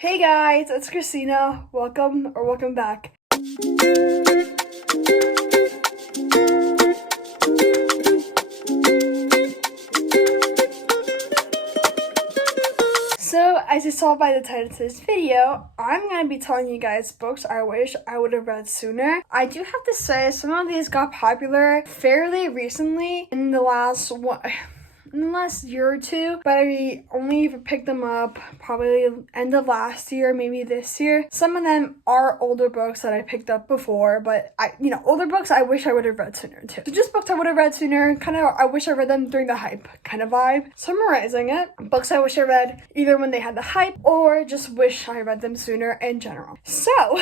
Hey guys, it's Christina. Welcome back. So, as you saw by the title of this video, I'm going to be telling you guys books I wish I would have read sooner. I do have to say, some of these got popular fairly recently in the last year or two, but I only picked them up probably end of last year, maybe this year. Some of them are older books that I picked up before, but older books I wish I would have read sooner too. So just books I would have read sooner, kind of I wish I read them during the hype kind of vibe. Summarizing it, books I wish I read either when they had the hype or just wish I read them sooner in general. So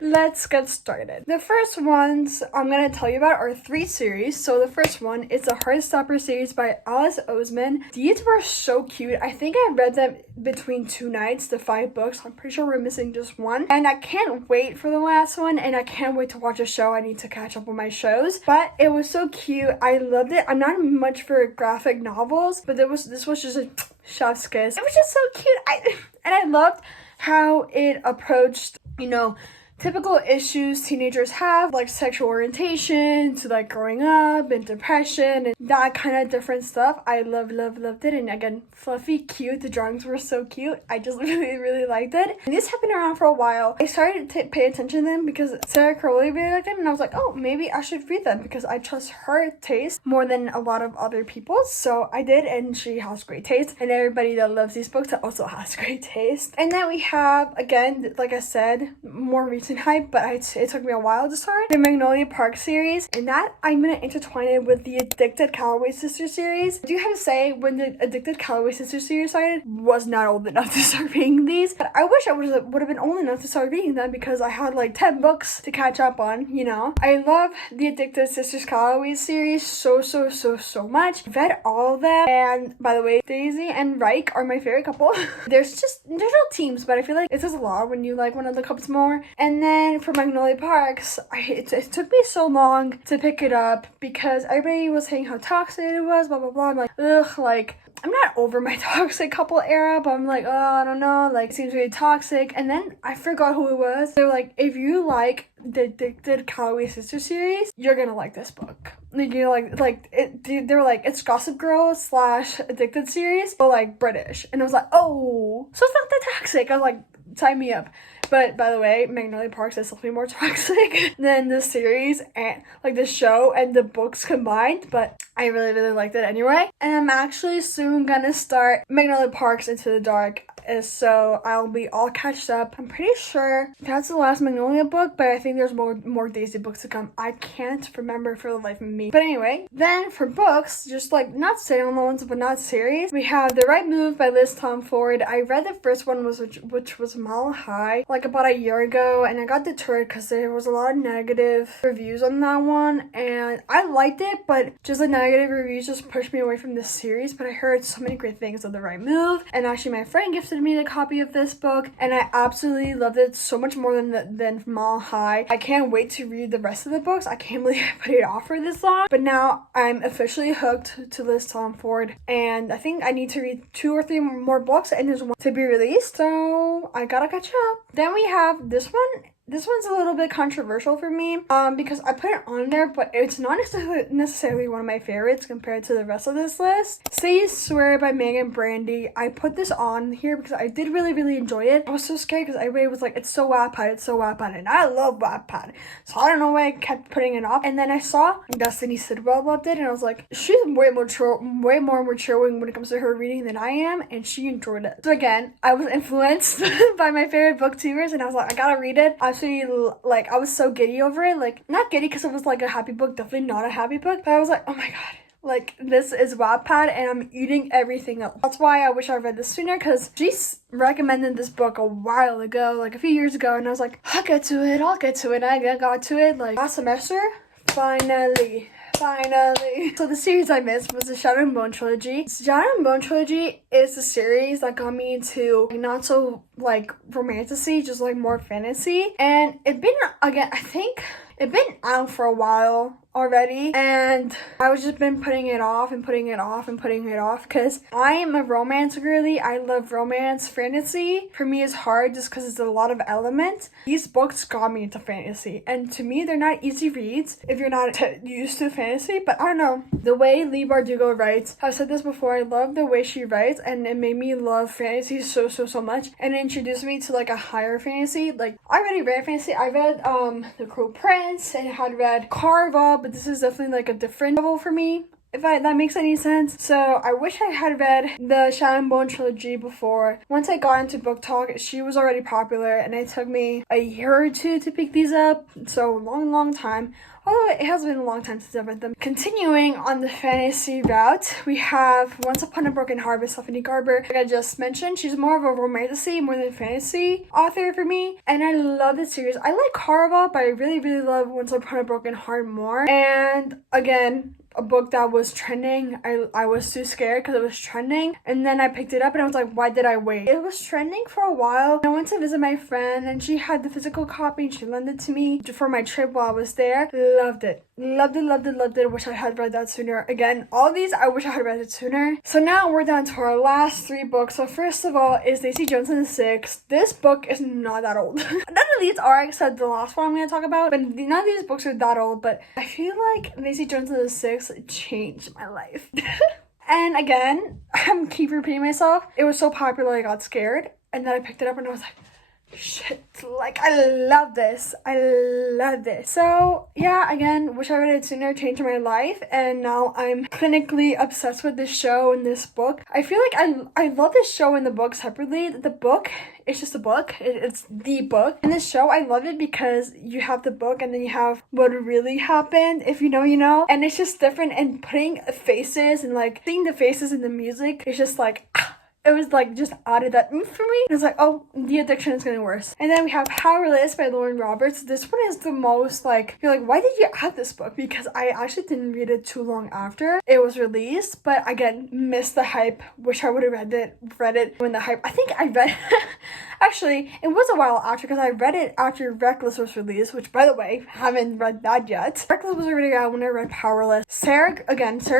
let's get started. The first ones I'm going to tell you about are 3 series. So the first one is the Heartstopper series by Alice Oseman. These were so cute. I think I read them between 2 nights, the 5 books. I'm pretty sure we're missing just one. And I can't wait for the last one, and I can't wait to watch a show. I need to catch up on my shows. But it was so cute. I loved it. I'm not much for graphic novels, but this was just a chef's kiss. It was just so cute. I loved how it approached, typical issues teenagers have, like sexual orientation to like growing up and depression and that kind of different stuff. I loved it. And again, fluffy, cute. The drawings were so cute. I just really liked it. And these have been around for a while. I started to pay attention to them because Sarah Crowley really liked them, and I was like, oh, maybe I should read them because I trust her taste more than a lot of other people's. So I did, and she has great taste. And everybody that loves these books also has great taste. And then we have, again, like I said, more recent hype, but it took me a while to start, the Magnolia Park series, and that I'm gonna intertwine it with the Addicted Calloway Sisters series. I do have to say, when the Addicted Calloway Sisters series started, was not old enough to start reading these, but I wish I would have been old enough to start reading them because I had like 10 books to catch up on. I love the Addicted Sisters Calloway series so much. I've read all of them, and by the way, Daisy and Reich are my favorite couple. There's no teams, but I feel like it says a lot when you like one of the couples more. And then for Magnolia Parks, it took me so long to pick it up because everybody was saying how toxic it was, blah blah blah. I'm like, ugh, like I'm not over my toxic couple era, but I'm like, oh, I don't know, like it seems really toxic. And then I forgot who it was. They're like, if you like the Addicted Calloway Sister series, you're gonna like this book. Like they were like, it's Gossip Girl / Addicted series, but like British. And I was like, oh, so it's not that toxic. I was like, sign me up. But by the way, Magnolia Parks is slightly more toxic than the series and like the show and the books combined, but I really liked it anyway. And I'm actually soon gonna start Magnolia Parks Into the Dark, so I'll be all catched up. I'm pretty sure that's the last Magnolia book, but I think there's more Daisy books to come. I can't remember for the life of me. But anyway, then for books, just like not standalones but not series, we have The Right Move by Liz Tom Ford. I read the first one, which was Mile High, like about a year ago, and I got deterred because there was a lot of negative reviews on that one, and I liked it, but just the negative reviews just pushed me away from this series. But I heard so many great things of The Right Move, and actually my friend gifted me a copy of this book, and I absolutely loved it so much more than Mile High. I can't wait to read the rest of the books. I can't believe I put it off for this long, but now I'm officially hooked to Liz Tom Ford, and I think I need to read 2 or 3 more books, and there's one to be released, so I gotta catch up. Then we have this one. This one's a little bit controversial for me because I put it on there, but it's not necessarily one of my favorites compared to the rest of this list. Say You Swear by Megan Brandy. I put this on here because I did really enjoy it. I was so scared because everybody was like, it's so Wattpad, and I love Wattpad. So I don't know why I kept putting it off. And then I saw Destiny Sidwell loved it, and I was like, she's way more mature when it comes to her reading than I am, and she enjoyed it. So again, I was influenced by my favorite booktubers, and I was like, I gotta read it. Like, I was so giddy over it. Like, not giddy because it was like a happy book, definitely not a happy book, but I was like, oh my god, like this is Wattpad and I'm eating everything up. That's why I wish I read this sooner, because she recommended this book a while ago, like a few years ago, and I was like, I'll get to it. I got to it like last semester. Finally. So the series I missed was the Shadow and Bone trilogy. Shadow and Bone trilogy is the series that got me into not so like romantasy, just like more fantasy. And it's been, again, I think it's been out for a while already, and I was just been putting it off and putting it off and putting it off because I am a romance girly. I love romance. Fantasy for me is hard just because it's a lot of elements. These books got me into fantasy, and to me they're not easy reads if you're not used to fantasy, but I don't know, the way Leigh Bardugo writes, I've said this before, I love the way she writes, and it made me love fantasy so much, and it introduced me to like a higher fantasy. Like, I already read fantasy. I read The Cruel Prince and I had read Carva, but this is definitely like a different level for me, if that makes any sense. So I wish I had read the Shadow and Bone trilogy before. Once I got into Book Talk, she was already popular, and it took me a year or two to pick these up, so long time. Although it has been a long time since I've read them. Continuing on the fantasy route, we have Once Upon a Broken Heart by Stephanie Garber. Like I just mentioned, she's more of a romantasy more than fantasy author for me, and I love the series. I like Carva, but I really love Once Upon a Broken Heart more. And again, a book that was trending. I was too scared because it was trending, and then I picked it up and I was like, why did I wait? It was trending for a while. I went to visit my friend and she had the physical copy and she lent it to me for my trip while I was there. Loved it. Wish I had read that sooner. Again, all these I wish I had read it sooner. So now we're down to our last 3 books. So first of all is Daisy Jones and the Six. This book is not that old. None of these are, except the last one I'm going to talk about, but none of these books are that old, but I feel like Daisy Jones and the Six changed my life. And again, I'm keep repeating myself. It was so popular I got scared, and then I picked it up and I was like, shit, like I love this. So yeah, again, wish I read it sooner, changed my life, and now I'm clinically obsessed with this show and this book. I feel like I love this show and the book separately. The book, it's just a book. It's the book. And this show, I love it because you have the book and then you have what really happened. If you know, you know. And it's just different, and putting faces and like seeing the faces in the music, it's just like, it was like just added that for me. It was like, oh, the addiction is getting worse. And then we have Powerless by Lauren Roberts. This one is the most like, you're like, why did you add this book? Because I actually didn't read it too long after it was released, but again, missed the hype. Wish I would have read it when the hype, I think I read actually, it was a while after, because I read it after Reckless was released, which by the way, haven't read that yet. Reckless was already out when I read Powerless. Sarah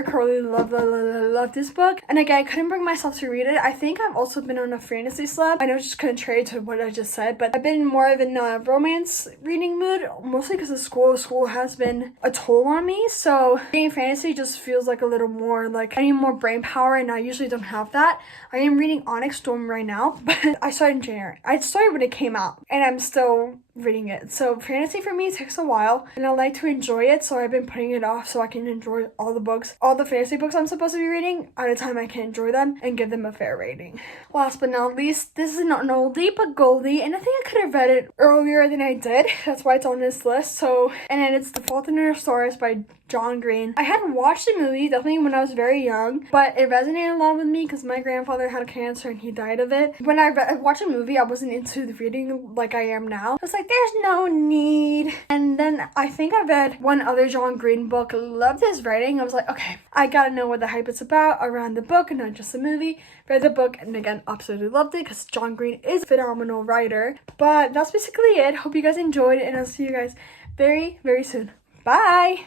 Crowley, loved this book, and again, I couldn't bring myself to read it. I think I've also been on a fantasy slump. I know it's just contrary to what I just said, but I've been more of in a romance reading mood, mostly because of school. School has been a toll on me, so reading fantasy just feels like a little more like I need more brain power, and I usually don't have that. I am reading Onyx Storm right now, but I started in January. I started when it came out, and I'm still reading it. So fantasy for me takes a while, and I like to enjoy it, so I've been putting it off so I can enjoy all the fantasy books I'm supposed to be reading at a time I can enjoy them and give them a fair rating. Last but not least, this is not an oldie but goldie, and I think I could have read it earlier than I did. That's why it's on this list. So, and then it's The Fault in Our Stars by John Green. I hadn't watched the movie, definitely when I was very young, but it resonated a lot with me because my grandfather had cancer and he died of it. When I watched a movie, I wasn't into the reading like I am now. I was like, there's no need. And then I think I read one other John Green book, loved his writing. I was like, okay, I gotta know what the hype is about around the book and not just the movie. Read the book, and again, absolutely loved it because John Green is a phenomenal writer. But that's basically it. Hope you guys enjoyed, and I'll see you guys very soon. Bye!